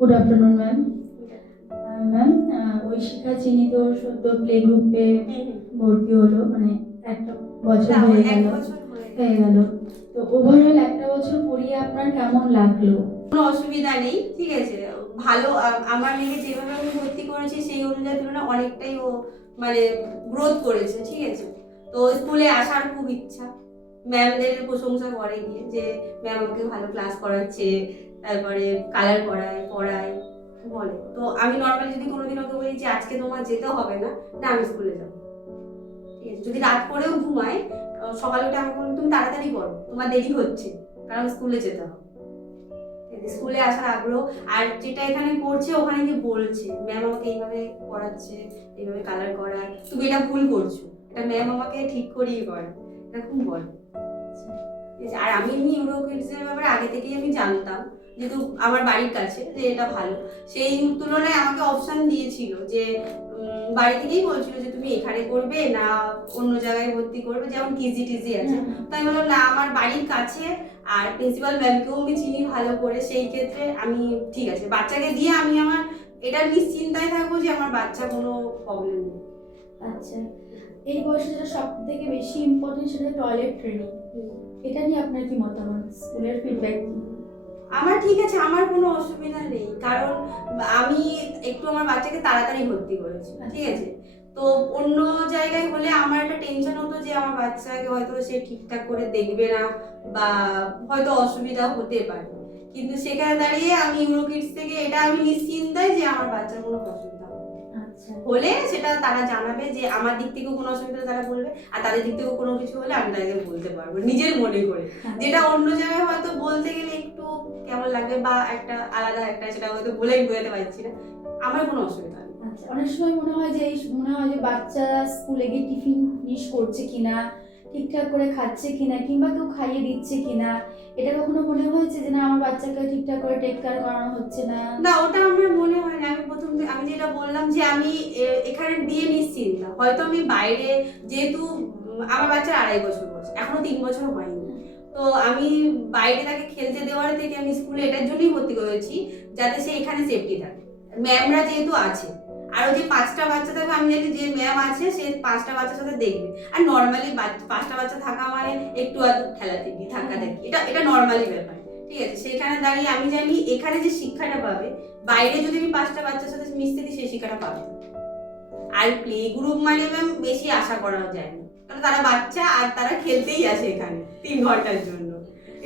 Good afternoon ma'am. Ma'am, Aishika চিনি তো সদ্য প্লে গ্রুপে ভর্তি হলো, মানে একটা বছর হয়ে গেল। তো ওভারঅল একটা বছর পড়িয়ে আপনার কেমন লাগলো? কোনো অসুবিধা নেই, ঠিক আছে, ভালো। আমার মেয়েকে যেভাবে আমি ভর্তি করেছি সেই অনুযায়ী তুলনায় অনেকটাই ও মানে গ্রোথ করেছে, ঠিক আছে। তো স্কুলে আসার খুব ইচ্ছা, ম্যামদের প্রশংসা করে গিয়ে যে ম্যাম আমাকে ভালো ক্লাস করাচ্ছে, তারপরে কালার করায় পড়ায় বলে। তো আমি নর্মালি যদি কোনোদিন ওকে বলি যে আজকে তোমার যেতে হবে না, না আমি স্কুলে যাবো, ঠিক আছে। যদি রাত করেও ঘুমায়, সকালে উঠে আমাকে বলবো তুমি তাড়াতাড়ি করো, তোমার দেরি হচ্ছে, কারণ স্কুলে যেতে হবে। স্কুলে আসার আগ্রহ, আর যেটা এখানে করছে ওখানে গিয়ে বলছে ম্যাম আমাকে এইভাবে পড়াচ্ছে, এইভাবে কালার করায়, তুমি এটা ভুল করছো, এটা ম্যাম আমাকে ঠিক করিয়ে করে, এরকম বলে। আর আমি এমনি ইউরো কিডসের ব্যাপারে আগে থেকেই আমি জানতাম, যেহেতু আমার বাড়ির কাছে, যে এটা ভালো। সেই তুলনায় আমাকে অপশন দিয়েছিল যে বাড়ি থেকেই বলছিল যে তুমি এখানে করবে না অন্য জায়গায় ভর্তি করবে, যেমন কিজি টিজি আছে। তাই বললাম না, আমার বাড়ির কাছে, আর প্রিন্সিপাল ম্যামকেও আমি চিনি ভালো করে, সেই ক্ষেত্রে আমি ঠিক আছে বাচ্চাকে দিয়ে আমি আমার এটা নিশ্চিন্তায় থাকবো যে আমার বাচ্চা কোনো প্রবলেম নেই। আচ্ছা, এই বয়সে যেটা সব থেকে বেশি ইম্পর্টেন্ট সেটা টয়লেট ট্রেনিং, এটা নিয়ে আপনার কি মতামত? স্কুলের ফিডব্যাক কি? আমার ঠিক আছে, আমার কোনো অসুবিধা নেই, কারণ আমি একটু আমার বাচ্চাকে তাড়াতাড়ি ভর্তি করেছি, ঠিক আছে। তো অন্য জায়গায় হলে আমার একটা টেনশন হতো যে আমার বাচ্চাকে হয়তো সে ঠিকঠাক করে দেখবে না, বা হয়তো অসুবিধা হতে পারে। কিন্তু সেখানে দাঁড়িয়ে আমি ইউরো কিডস থেকে এটা আমি নিশ্চিন্তায় যে আমার বাচ্চার কোনো অসুবিধা হলে সেটা তারা জানাবে, যে আমার দিক থেকেও কোনো অসুবিধা তারা বলবে, আর তাদের দিক থেকেও কোনো কিছু হলে আমি তাদেরকে বলতে পারবো নিজের মনে করে। যেটা অন্য জায়গায় হয়তো বলতে গেলে একটু কেমন লাগবে, বা একটা আলাদা একটা, সেটা হয়তো বলেই বোঝাতে পারছি না, আমার কোনো অসুবিধা নেই। আচ্ছা, অনেক সময় মনে হয় যে বাচ্চা স্কুলে গিয়ে টিফিন ফিনিশ করছে কিনা, ঠিকঠাক করে খাচ্ছে কিনা, কিংবা কেউ খাইয়ে দিচ্ছে কিনা, এটা কখনো মনে হয়েছে যে না আমার বাচ্চাকে ঠিকঠাক করে টেক কেয়ার করানো হচ্ছে না? না, ওটা আমার মনে হয় না। আমি যেটা বললাম যে আমি এখানে দিয়ে নিশ্চিন্ত, হয়তো আমি বাইরে, যেহেতু আমার বাচ্চার 2.5 বছর বয়স, এখনো 3 বছর হয়নি, তো আমি বাইরে তাকে খেলতে দেওয়ার থেকে আমি স্কুলে এটার জন্যই ভর্তি করেছি যাতে সে এখানে সেফটি থাকে। ম্যামরা যেহেতু আছে, আরো যে 5টা বাচ্চা থাকবে, আমি জানি যে ম্যাম আছে সে 5টা বাচ্চার সাথে দেখবে। আর নর্মালি 5টা বাচ্চা থাকা মানে একটু আধটু ঠেলাঠেলি ধাক্কা দেখি, এটা নর্মালি ব্যাপার, ঠিক আছে। সেখানে দাঁড়িয়ে আমি জানি এখানে যে শিক্ষাটা পাবে, বাইরে যদি আমি 5টা বাচ্চার সাথে মিশতে দিই সেই শিক্ষাটা পাবে। আর প্লে গ্রুপ মানে ম্যাম বেশি আশা করা যায় না, কারণ তারা বাচ্চা আর তারা খেলতেই আসে এখানে 3 ঘন্টার জন্য।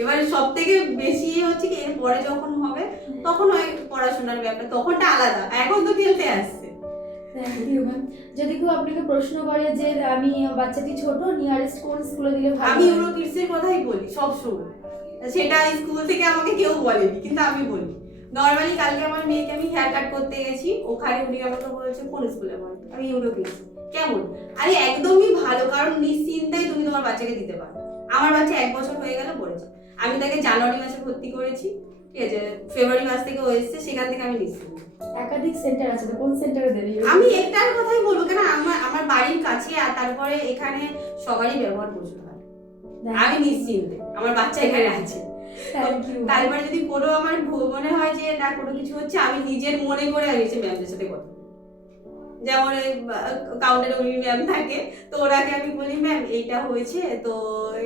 এবারে সব থেকে বেশি হচ্ছে কি এরপরে যখন হবে তখন ওই পড়াশোনার ব্যাপার, তখনটা আলাদা, এখন তো খেলতে আসছে। যদি কেউ আপনাকে প্রশ্ন করে যে আমি বাচ্চাটি ছোট, নিয়ারেস্ট কোন স্কুলে দিলে ভালো? আমি ইউরো কিডসের কথাই বলি সব সময়, সেটা স্কুল থেকে আমাকে কেউ বলেনি, কিন্তু আমি বলি। নর্মালি কালকে আমার মেয়েকে আমি হেয়ার কাট করতে গেছি, ওখানে উনি আমাকে বলেছে কোন স্কুলে বল, আমি ইউরো কিডস। কেমন? আরে একদমই ভালো, কারণ নিশ্চিন্তায় তুমি তোমার বাচ্চাকে দিতে পারো। আমার বাচ্চা 1 বছর হয়ে গেল পড়েছে, আমি তাকে জানুয়ারি মাসে ভর্তি করেছি, ঠিক আছে, ফেব্রুয়ারি মাস থেকে ও এসেছে, সেখান থেকে আমি নিশ্চিন্ত। একাধিক সেন্টার আছে, তো কোন সেন্টারে দেবে? আমি একটার কথাই বলবো, কেন আমার বাড়ির কাছে, আর তারপরে এখানে সবারই ব্যবহার প্রচুর ভালো, আমি নিশ্চিন্তে আমার বাচ্চা এখানে আছে। তারপরে যদি কোনো আমার মনে হয় যে না কোনো কিছু হচ্ছে, আমি নিজের মনে করে আমি এসে ম্যামদের সাথে কথা, যেমন কাউন্টারে উনি ম্যাম থাকে, তো ওনাকে আমি বলি ম্যাম এইটা হয়েছে, তো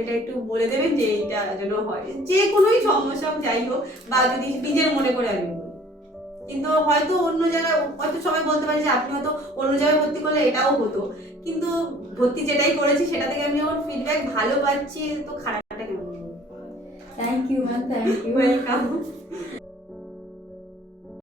এটা একটু বলে দেবেন যে এইটা যেন হয়, যে কোনোই সমস্যা যাই হোক, বা যদি নিজের মনে করে আমি বলি। কিন্তু হয়তো অন্য জায়গায় হয়তো সবাই বলতে পারে যে আপনি হয়তো অন্য জায়গায় ভর্তি করলে এটাও হতো, কিন্তু ভর্তি যেটাই করেছি সেটা থেকে আমি যখন ফিডব্যাক ভালো পাচ্ছি, তো খারাপটা কেমন? Thank you ma'am, thank you, welcome.